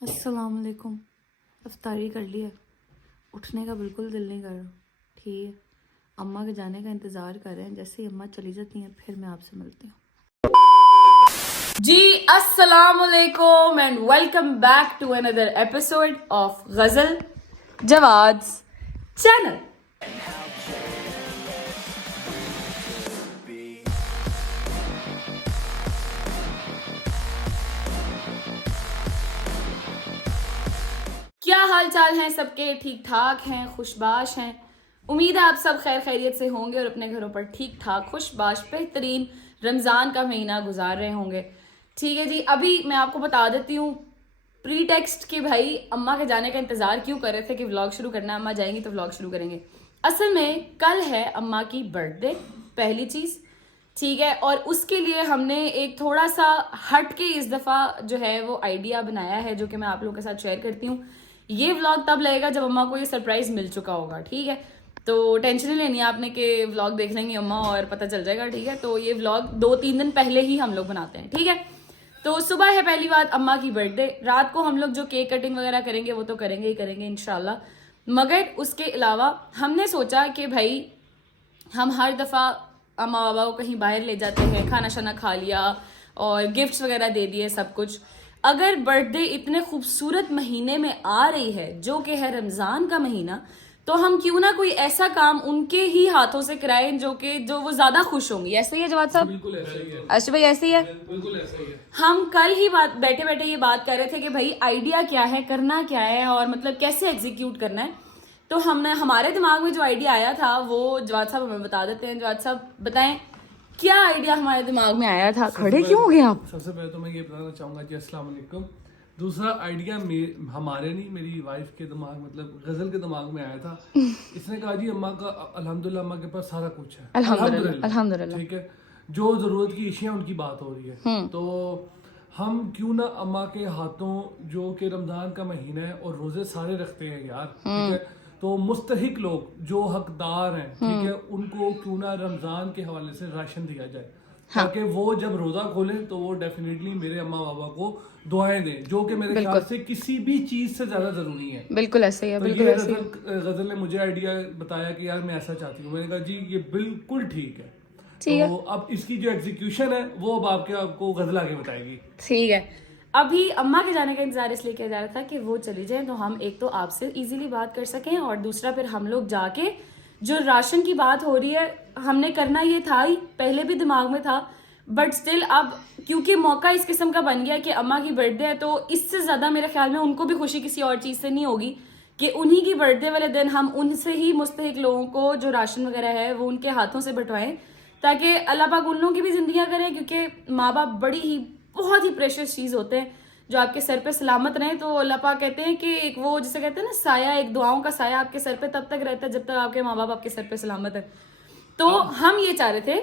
अस्सलाम वालेकुम। अफ्तारी कर लिया, उठने का बिल्कुल दिल नहीं कर रहा। ठीक है, अम्मा के जाने का इंतज़ार कर रहे हैं। जैसे ही अम्मा चली जाती हैं फिर मैं आपसे मिलती हूँ। जी अस्सलाम वालेकुम and welcome back to another episode of Ghazal Jawad's channel. क्या हाल चाल हैं सबके? ठीक ठाक हैं, खुशबाश हैं। उम्मीद है आप सब खैर खैरियत से होंगे और अपने घरों पर ठीक ठाक खुशबाश बेहतरीन रमज़ान का महीना गुजार रहे होंगे। ठीक है जी, अभी मैं आपको बता देती हूँ प्री टेक्स्ट कि भाई अम्मा के जाने का इंतज़ार क्यों कर रहे थे कि व्लॉग शुरू करना है। अम्मा जाएंगी तो व्लॉग शुरू करेंगे। असल में कल है अम्मा की बर्थडे, पहली चीज़। ठीक है, और उसके लिए हमने एक थोड़ा सा हट के इस दफ़ा जो है वो आइडिया बनाया है, जो कि मैं आप लोगों के साथ शेयर करती हूँ। ये व्लॉग तब लगेगा जब अम्मा को ये सरप्राइज मिल चुका होगा। ठीक है, तो टेंशन नहीं लेनी आपने कि व्लॉग देख लेंगी अम्मा और पता चल जाएगा। ठीक है, तो ये व्लॉग 2-3 दिन पहले ही हम लोग बनाते हैं। ठीक है, तो सुबह है पहली बात अम्मा की बर्थडे। रात को हम लोग जो केक कटिंग वगैरह करेंगे वो तो करेंगे ही करेंगे इंशाल्लाह। मगर उसके अलावा हमने सोचा कि भाई हम हर दफ़ा अम्मा बाबा को कहीं बाहर ले जाते हैं, खाना शाना खा लिया और गिफ्ट्स वगैरह दे दिए सब कुछ। अगर बर्थडे इतने खूबसूरत महीने में आ रही है जो कि है रमज़ान का महीना, तो हम क्यों ना कोई ऐसा काम उनके ही हाथों से कराएं जो वो ज़्यादा खुश होंगी। ऐसे ही है जवाब साहब? बिल्कुल ऐसा ही है। अर्श भाई ऐसे ही है? बिल्कुल ऐसा ही है। हम कल ही बैठे बैठे ये बात कर रहे थे कि भाई आइडिया क्या है, करना क्या है और मतलब कैसे एग्जीक्यूट करना है। तो हमने हमारे दिमाग में जो आइडिया आया था वो जवाद साहब हमें बता देते हैं। जवाद साहब बताएं क्या आइडिया हमारे दिमाग में आया था। खड़े क्यों हो गए आप? सबसे पहले तो मैं ये बताना चाहूंगा जी अस्सलाम वालेकुम। दूसरा आइडिया हमारे नहीं, मेरी वाइफ के दिमाग मतलब गजल के दिमाग में आया था। इसने कहा जी अम्मा का अल्हम्दुलिल्लाह अम्मा के पास सारा कुछ है, अल्हम्दुलिल्लाह। ठीक है, जो जरूरत की अशिया उनकी बात हो रही है, तो हम क्यों ना अम्मा के हाथों, जो कि रमजान का महीना है और रोजे सारे रखते हैं यार, ठीक है, तो मुस्तहिक लोग जो हकदार हैं, ठीक है, उनको क्यों ना रमजान के हवाले से राशन दिया जाए, ताकि वो जब रोजा खोलें तो वो डेफिनेटली मेरे अम्मा बाबा को दुआएं दें, जो कि मेरे ख्याल से किसी भी चीज से ज्यादा जरूरी है। बिल्कुल ऐसे ही है, तो बिल्कुल ये ऐसे ही। गजल ने मुझे आइडिया बताया कि यार मैं ऐसा चाहती हूँ। मैंने कहा जी ये बिल्कुल ठीक है। ठीक है, तो अब इसकी जो एग्जीक्यूशन है वो अब आपको गजल आगे बताएगी। ठीक है। अभी अम्मा के जाने का इंतजार इसलिए किया जा रहा था कि वो चली जाए तो हम एक तो आपसे इजीली बात कर सकें, और दूसरा फिर हम लोग जाके जो राशन की बात हो रही है हमने करना ये था ही, पहले भी दिमाग में था, बट स्टिल अब क्योंकि मौका इस किस्म का बन गया कि अम्मा की बर्थडे है, तो इससे ज़्यादा मेरे ख्याल में उनको भी खुशी किसी और चीज़ से नहीं होगी कि उन्हीं की बर्थडे वाले दिन हम उनसे ही मुस्तहिक लोगों को जो राशन वगैरह है वो उनके हाथों से बंटवाएं, ताकि अल्लाह पाक उन लोगों की भी जिंदगियां करें। क्योंकि माँ बाप बड़ी ही बहुत ही प्रेशियस चीज़ होते हैं जो आपके सर पे सलामत रहे। तो अल्लाह पाक कहते हैं कि एक वो जिसे कहते हैं ना साया, एक दुआओं का साया आपके सर पे तब तक रहता है जब तक आपके माँ बाप आपके सर पे सलामत है। तो हम ये चाह रहे थे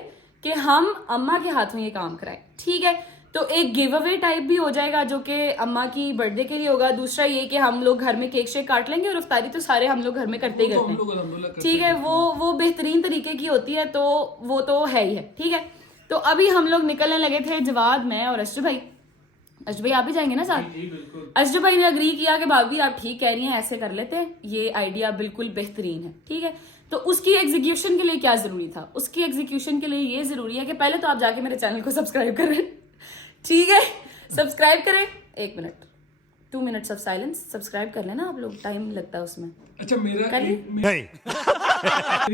कि हम अम्मा के हाथों ये काम कराएं। ठीक है, तो एक गिव अवे टाइप भी हो जाएगा जो कि अम्मा की बर्थडे के लिए होगा। दूसरा ये कि हम लोग घर में केक शेक काट लेंगे और इफ्तारी तो सारे हम लोग घर में करते ही करते हैं। ठीक है, वो बेहतरीन तरीके की होती है, तो वो तो है ही है। ठीक है, तो अभी हम लोग निकलने लगे थे, जवाद, मैं और अशरफ भाई। अशरफ भाई आप भी जाएंगे ना साथ? अशरफ भाई ने अग्री किया कि भाभी आप ठीक कह रही हैं, ऐसे कर लेते हैं, ये आइडिया बिल्कुल बेहतरीन है। ठीक है, तो उसकी एग्जीक्यूशन के लिए क्या जरूरी था? उसकी एग्जीक्यूशन के लिए ये जरूरी है कि पहले तो आप जाके मेरे चैनल को सब्सक्राइब करें। ठीक है, सब्सक्राइब करें। 1 minute, 2 minutes of silence. Subscribe कर लेना आप लोग, टाइम लगता है उसमें। अच्छा मेरी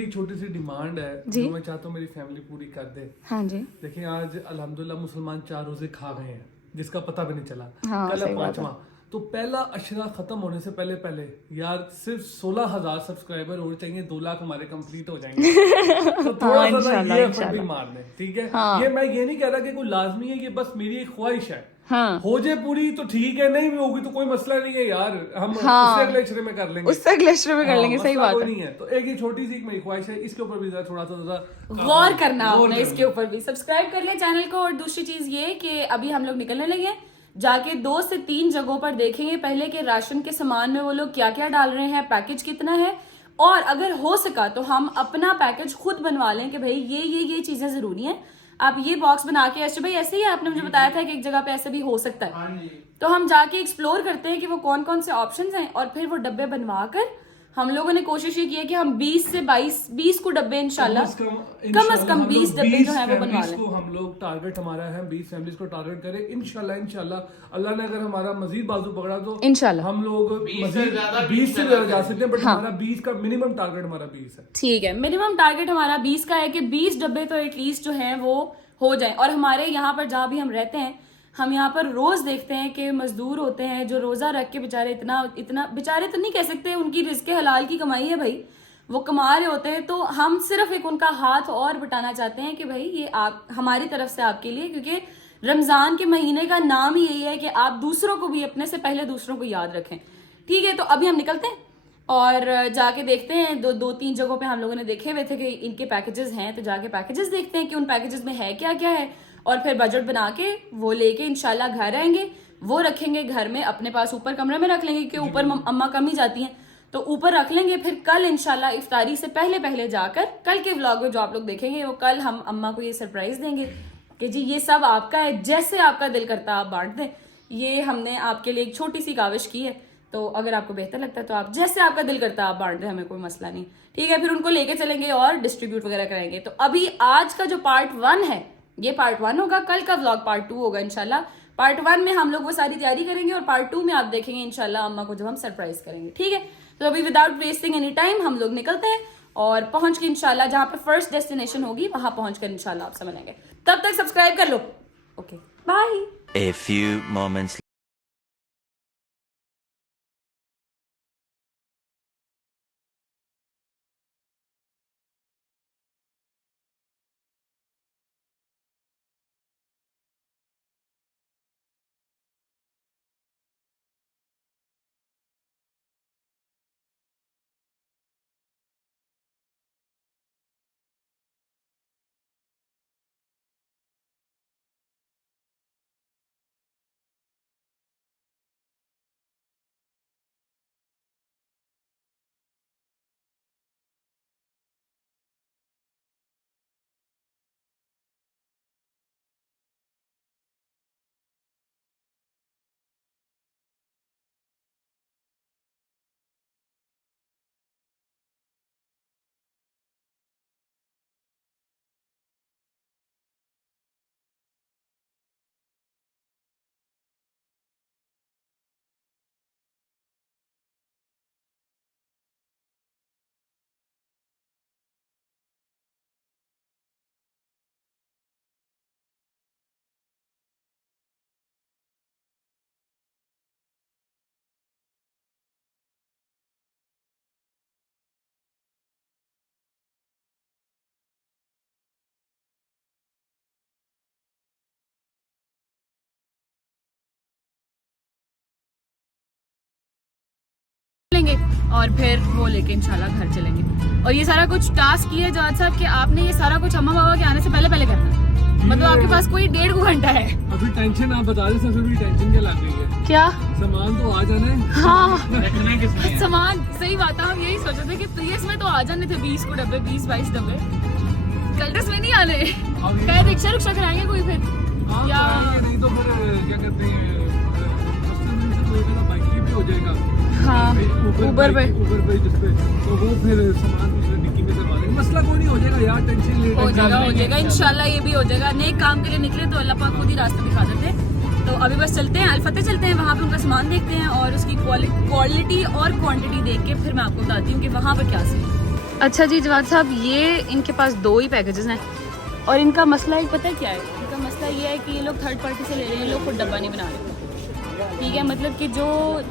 छोटी सी डिमांड है जो मैं चाहता हूँ मेरी फैमिली पूरी कर दे। हाँ जी, देखिए आज अल्हम्दुलिल्लाह मुसलमान 4 रोजे खा गए हैं जिसका पता भी नहीं चला। हाँ, कल सही बात है। 5वां, तो पहला अशरा खत्म होने से पहले यार सिर्फ 16,000 सब्सक्राइबर और चाहिए, 2 लाख हमारे कंप्लीट हो जाएंगे। तो थोड़ा सा ये एफर्ट भी मार लें, ठीक है। ये मैं ये नहीं कह रहा कि कोई लाजमी है, ये बस मेरी एक ख्वाहिश है। हाँ, हो जाए पूरी तो ठीक है, नहीं भी होगी तो कोई मसला नहीं है यार, हम उससे अगले अशरे में कर लेंगे, उससे अगले अशरे में कर लेंगे। सही बात है, नहीं है। तो एक ही छोटी सी मेरी ख्वाहिश है, इसके ऊपर भी थोड़ा सा गौर करना आपने, इसके ऊपर भी सब्सक्राइब कर लिया चैनल को। और दूसरी चीज ये कि अभी हम लोग निकलने लगे, जाके 2 से 3 जगहों पर देखेंगे पहले कि राशन के सामान में वो लोग क्या क्या डाल रहे हैं, पैकेज कितना है, और अगर हो सका तो हम अपना पैकेज खुद बनवा लें कि भाई ये चीजें जरूरी हैं। आप ये बॉक्स बना के ऐसे भाई ऐसे ही आपने मुझे बताया था कि एक जगह पे ऐसे भी हो सकता है, तो हम जाके एक्सप्लोर करते हैं कि वो कौन कौन से ऑप्शंस हैं, और फिर वो डब्बे बनवा कर हम लोगों ने कोशिश ये की है कि हम 20 से 20 को डब्बे इंशाल्लाह कम से कम 20 डब्बे जो है वो बनवा लें। हम लोग टारगेट हमारा है 20 फैमिलीज को टारगेट करें इंशाल्लाह अल्लाह ने अगर हमारा मजीद बाजू पकड़ा तो इंशाल्लाह हम लोग मजीद 20 से ज्यादा जा सकते हैं, बट हमारा 20 का मिनिमम टारगेट हमारा 20 है। ठीक है, मिनिमम टारगेट हमारा 20 का है कि 20 डब्बे तो एटलीस्ट जो है वो हो जाए। और हमारे यहाँ पर जहाँ भी हम रहते हैं, हम यहाँ पर रोज देखते हैं कि मजदूर होते हैं जो रोजा रख के बेचारे इतना बेचारे तो नहीं कह सकते, उनकी रिज़्क़े हलाल की कमाई है भाई, वो कमा रहे होते हैं। तो हम सिर्फ एक उनका हाथ और बटाना चाहते हैं कि भाई ये आप हमारी तरफ से आपके लिए, क्योंकि रमजान के महीने का नाम ही यही है कि आप दूसरों को भी अपने से पहले दूसरों को याद रखें। ठीक है, तो अभी हम निकलते हैं और जाके देखते हैं। दो तीन जगहों पे हम लोगों ने देखे हुए थे कि इनके पैकेजेस हैं, तो जाके पैकेजेस देखते हैं कि उन पैकेजेस में है क्या क्या है, और फिर बजट बना के वो लेके इंशाल्लाह घर आएंगे, वो रखेंगे घर में अपने पास, ऊपर कमरे में रख लेंगे क्योंकि ऊपर अम्मा कम ही जाती हैं, तो ऊपर रख लेंगे। फिर कल इंशाल्लाह इफ्तारी से पहले जाकर कल के व्लॉग में जो आप लोग देखेंगे वो कल हम अम्मा को ये सरप्राइज देंगे कि जी ये सब आपका है, जैसे आपका दिल करता आप बांट दें। ये हमने आपके लिए एक छोटी सी काविश की है, तो अगर आपको बेहतर लगता है तो आप जैसे आपका दिल करता है आप बांट दें, हमें कोई मसला नहीं। ठीक है, फिर उनको लेके चलेंगे और डिस्ट्रीब्यूट वगैरह कराएंगे। तो अभी आज का जो पार्ट 1 है ये पार्ट 1 होगा, कल का व्लॉग पार्ट 2 होगा इंशाल्लाह। पार्ट 1 में हम लोग वो सारी तैयारी करेंगे और पार्ट 2 में आप देखेंगे इंशाल्लाह अम्मा को जब हम सरप्राइज करेंगे। ठीक है, तो अभी विदाउट वेस्टिंग एनी टाइम हम लोग निकलते हैं और पहुंच के इंशाल्लाह जहां पे फर्स्ट डेस्टिनेशन होगी वहां पहुंच कर इंशाल्लाह आपसे मिलेंगे। तब तक सब्सक्राइब कर लो। Okay, bye. A few moments लेंगे और फिर वो लेके इंशाल्लाह घर चलेंगे। और ये सारा कुछ टास्क किया जाद साहब कि आपने ये सारा कुछ अम्मा बाबा के आने से पहले करना है, मतलब आपके पास कोई 1.5 घंटा है। अभी टेंशन आप बता रहे थे, फिर भी टेंशन क्या लग गई है? क्या सामान तो आ जाना है। हाँ रखना किसने? सामान सही बात है, हम यही सोच रहे थे कि प्रीवियस में तो आ जाने थे 20 को डब्बे, 20-22 डब्बे, कल्टस में नहीं आने। कह रिक्शा कराएंगे कोई फिर या नहीं तो फिर क्या कहते हैं बाइक भी हो जाएगा। हाँ ऊबर पे जिसपे तो वो फिर सामान डिक्की में करवा देंगे, मसला कोई नहीं, हो जाएगा यार, टेंशन ले हो जाएगा इंशाल्लाह, ये भी हो जाएगा। नेक काम के लिए निकले तो अल्लाह पाक खुद ही रास्ता दिखा देते हैं। तो अभी बस चलते हैं, अलफते चलते हैं, वहाँ पे उनका सामान देखते हैं और उसकी क्वालिटी और क्वांटिटी देख के फिर मैं आपको बताती हूँ कि वहाँ पर क्या सीन। अच्छा जी जवाद साहब, ये इनके पास 2 ही पैकेजेस हैं और इनका मसला एक पता है क्या है? इनका मसला ये है कि ये लोग थर्ड पार्टी से ले रहे हैं, लोग खुद डब्बा नहीं बना रहे। ठीक है, मतलब कि जो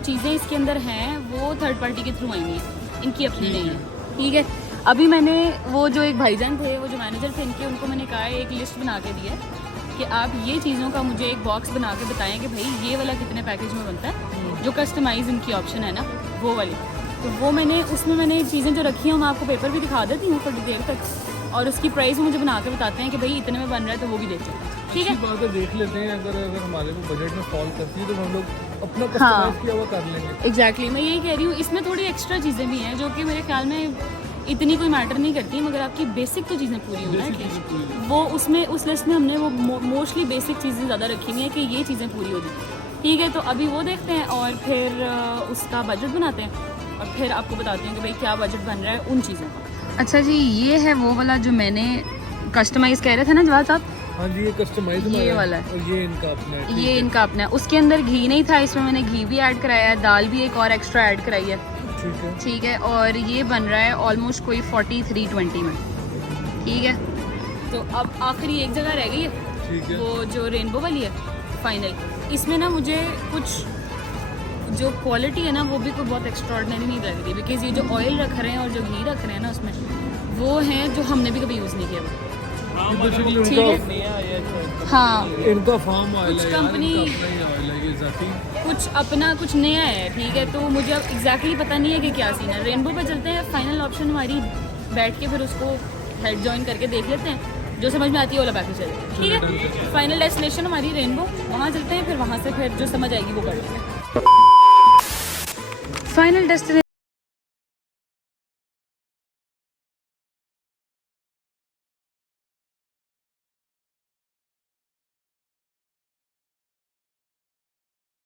चीज़ें इसके अंदर हैं वो थर्ड पार्टी के थ्रू आई हैं, इनकी अपनी नहीं है। ठीक है, अभी मैंने वो जो एक भाईजान थे, वो जो मैनेजर थे इनके, उनको मैंने कहा है एक लिस्ट बना के दी है कि आप ये चीज़ों का मुझे एक बॉक्स बना के बताएं कि भाई ये वाला कितने पैकेज में बनता है, जो कस्टमाइज़ इनकी ऑप्शन है ना वो वाली। तो वो मैंने उसमें मैंने चीज़ें जो रखी हैं मैं आपको पेपर भी दिखा देती हूँ थोड़ी देर तक, और उसकी प्राइस मुझे बना के बताते हैं कि भाई इतने में बन रहा है, तो वो भी देख सकते हैं। ठीक है, बात है, देख लेते हैं, अगर हमारे को बजट में फॉल करती है तो हम लोग अपना कस्टमाइज किया हुआ कर लेंगे। एग्जैक्टली, मैं यही कह रही हूँ। इसमें थोड़ी एक्स्ट्रा चीज़ें भी हैं जो कि मेरे ख्याल में इतनी कोई मैटर नहीं करती, मगर आपकी बेसिक तो चीज़ें पूरी होना है कि वो उसमें उस लिस्ट में हमने वो मोस्टली बेसिक चीज़ें ज़्यादा रखी हुई हैं कि ये चीज़ें पूरी हो जाए। ठीक है, तो अभी वो देखते हैं और फिर उसका बजट बनाते हैं और फिर आपको बताते हैं कि भाई क्या बजट बन रहा है उन चीज़ों का। अच्छा जी, ये है वो वाला जो मैंने कस्टमाइज़ कह रहे थे ना जवाब साहब, हाँ जी, ये कस्टमाइज ये वाला है। और ये इनका अपना है, ठीक ये है। इनका अपना है। उसके अंदर घी नहीं था, इसमें मैंने घी भी ऐड कराया है, दाल भी एक और एक्स्ट्रा ऐड कराई है। ठीक है। ठीक है, और ये बन रहा है ऑलमोस्ट कोई 4320 में। ठीक है, तो अब आखिरी एक जगह रह गई है, ठीक है। वो जो रेनबो वाली है फाइनल। इसमें ना मुझे कुछ जो क्वालिटी है ना वो भी कोई बहुत एक्स्ट्रॉर्डनरी नहीं लग रही, बिकॉज ये जो ऑयल रख रहे हैं और जो घी रख रहे हैं ना उसमें, वो हैं जो हमने भी कभी यूज़ नहीं किया हुआ। ठीक है, हाँ, इनका फार्म ऑयल कुछ है यार, कंपनी- इनका अपना ही ऑयल है ये जाती। कुछ अपना कुछ नया है। ठीक है, तो मुझे अब एग्जैक्टली पता नहीं है कि क्या सीन है। रेनबो पे चलते हैं, फाइनल ऑप्शन हमारी बैठ के फिर उसको हेड जॉइन करके देख लेते हैं, जो समझ में आती है ओला पैकेज चलते। ठीक है, फाइनल डेस्टिनेशन हमारी रेनबो, वहाँ चलते हैं, फिर वहाँ से फिर जो समझ आएगी वो कर लेंगे। फाइनल डेस्टिनेशन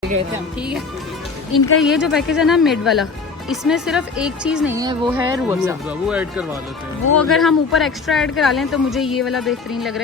गए थे हम। ठीक है, इनका ये जो पैकेज है ना मिड वाला, इसमें सिर्फ एक चीज़ नहीं है, वो है रूह अफ़ज़ा। वो ऐड करवा लेते हैं। वो अगर हम ऊपर एक्स्ट्रा ऐड करा लें तो मुझे ये वाला बेहतरीन लग रहा है।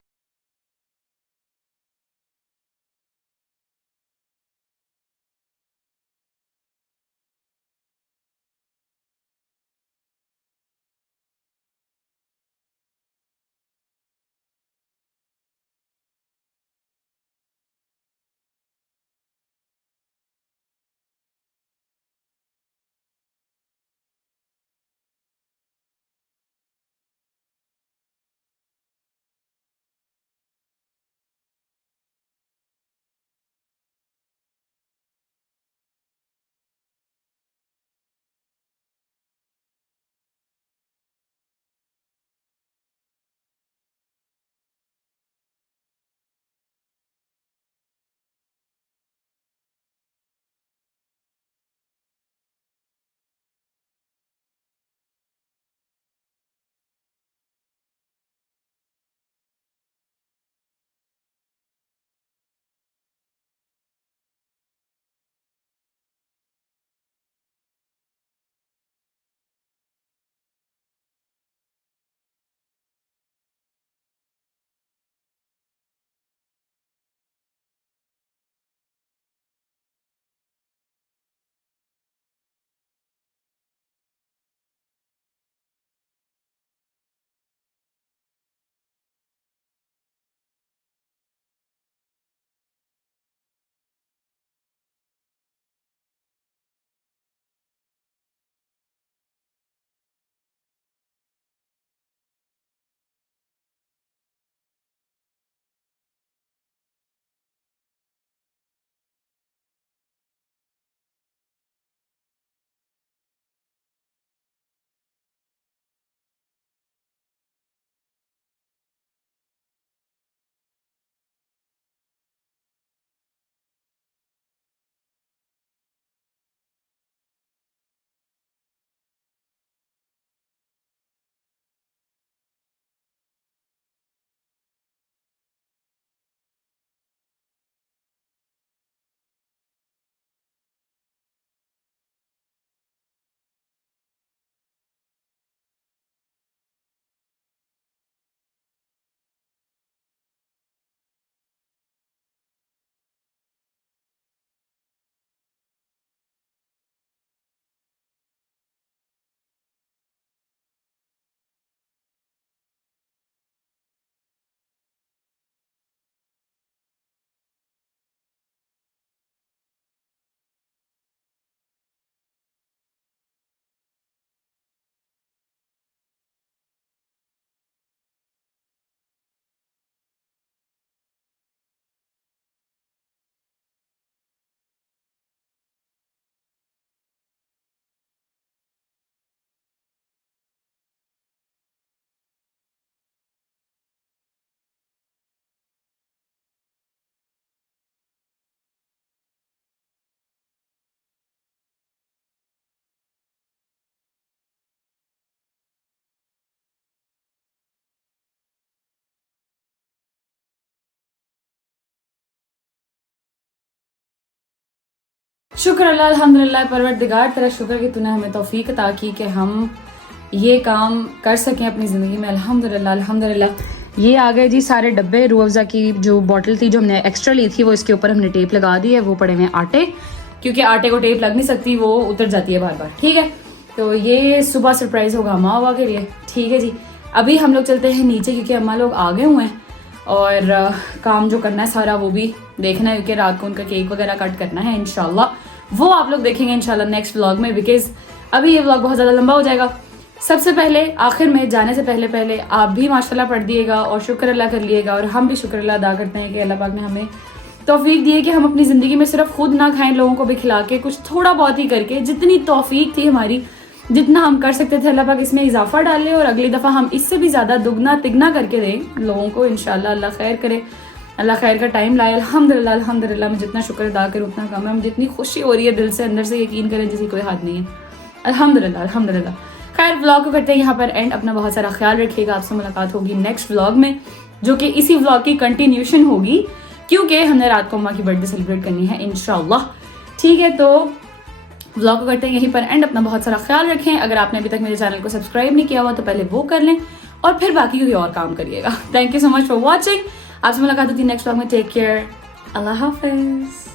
शुक्र अल्लाह अल्हम्दुलिल्लाह परवरदिगार तेरा शुक्र कि तूने हमें तौफीक अता की कि हम ये काम कर सकें अपनी ज़िंदगी में। अल्हम्दुलिल्लाह अल्हम्दुलिल्लाह। ये आ गए जी सारे डब्बे। रूह अफ़ज़ा की जो बॉटल थी जो हमने एक्स्ट्रा ली थी वो इसके ऊपर हमने टेप लगा दी है। वो पड़े हुए आटे, क्योंकि आटे को टेप लग नहीं सकती, वो उतर जाती है बार बार। ठीक है, तो ये सुबह सरप्राइज़ होगा अम्मा हुआ के लिए। ठीक है जी, अभी हम लोग चलते हैं नीचे क्योंकि अम्मा लोग आ गए हुए हैं और काम जो करना है सारा वो भी देखना है, क्योंकि रात को उनका केक वगैरह कट करना है इंशाल्लाह। वो आप लोग देखेंगे इंशाल्लाह नेक्स्ट व्लॉग में, बिकॉज अभी ये व्लॉग बहुत ज़्यादा लंबा हो जाएगा। सबसे पहले आखिर में जाने से पहले आप भी माशाल्लाह पढ़ दिएगा और शुक्र अल्लाह कर लिएगा, और हम भी शुक्र अल्लाह अदा करते हैं कि अल्लाह पाक ने हमें तौफीक दी है कि हम अपनी ज़िंदगी में सिर्फ खुद ना खाएं, लोगों को भी खिला के कुछ थोड़ा बहुत ही करके, जितनी तौफीक थी हमारी, जितना हम कर सकते थे अल्लाह पाक इसमें इजाफा डाले और अगली दफ़ा हम इससे भी ज़्यादा दुगना तिगना करके दें लोगों को इंशाल्लाह। अल्लाह खैर करे, अल्लाह खैर का टाइम लाए। अल्हम्दुलिल्लाह अल्हम्दुलिल्लाह। मैं जितना शुक्र अदा करूँ उतना कम है। मुझे जितनी खुशी हो रही है दिल से अंदर से, यकीन करें जिसकी कोई हद नहीं है। अल्हम्दुलिल्लाह अल्हम्दुलिल्लाह। खैर व्लॉग को करते हैं यहाँ पर एंड। अपना बहुत सारा ख्याल रखिएगा। आपसे मुलाकात होगी नेक्स्ट व्लॉग में, जो कि इसी व्लॉग की कंटिन्यूशन होगी, क्योंकि हमने रात को अम्मा की बर्थडे सेलिब्रेट करनी है इंशाल्लाह। ठीक है, तो व्लॉग को करते हैं यहीं पर एंड। अपना बहुत सारा ख्याल रखें। अगर आपने अभी तक मेरे चैनल को सब्सक्राइब नहीं किया हुआ तो पहले वो कर लें और फिर बाकी कोई और काम करिएगा। Thank you so much for watching. आपसे मुलाकात होती है नेक्स्ट व्लॉग में। टेक केयर, अल्लाह हाफिज।